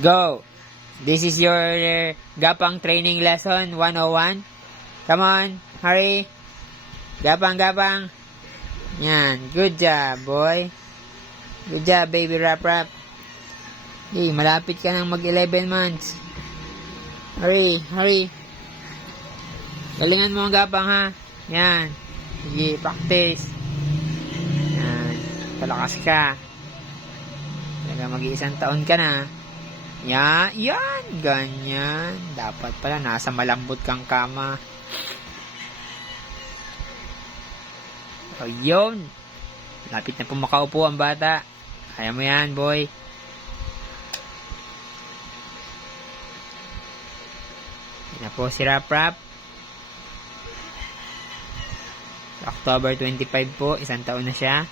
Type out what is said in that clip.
Go! This is your Gapang training lesson 101. Come on, hurry. Gapang, Gapang. Yan, good job, boy. Good job, baby Rap Rap. Hey, malapit ka nang mag 11 months. Hurry, hurry. Galingan mo ang Gapang, ha. Yan. Sige, practice. Yan. Palakas ka. Talaga mag-iisang taon ka na. Yan, yan. Ganyan. Dapat pala nasa malambot kang kama. O, yun. Lapit na po makaupo ang bata. Kaya mo yan, boy. Yan na po si Rap Rap. October 25 po, isang taon na siya.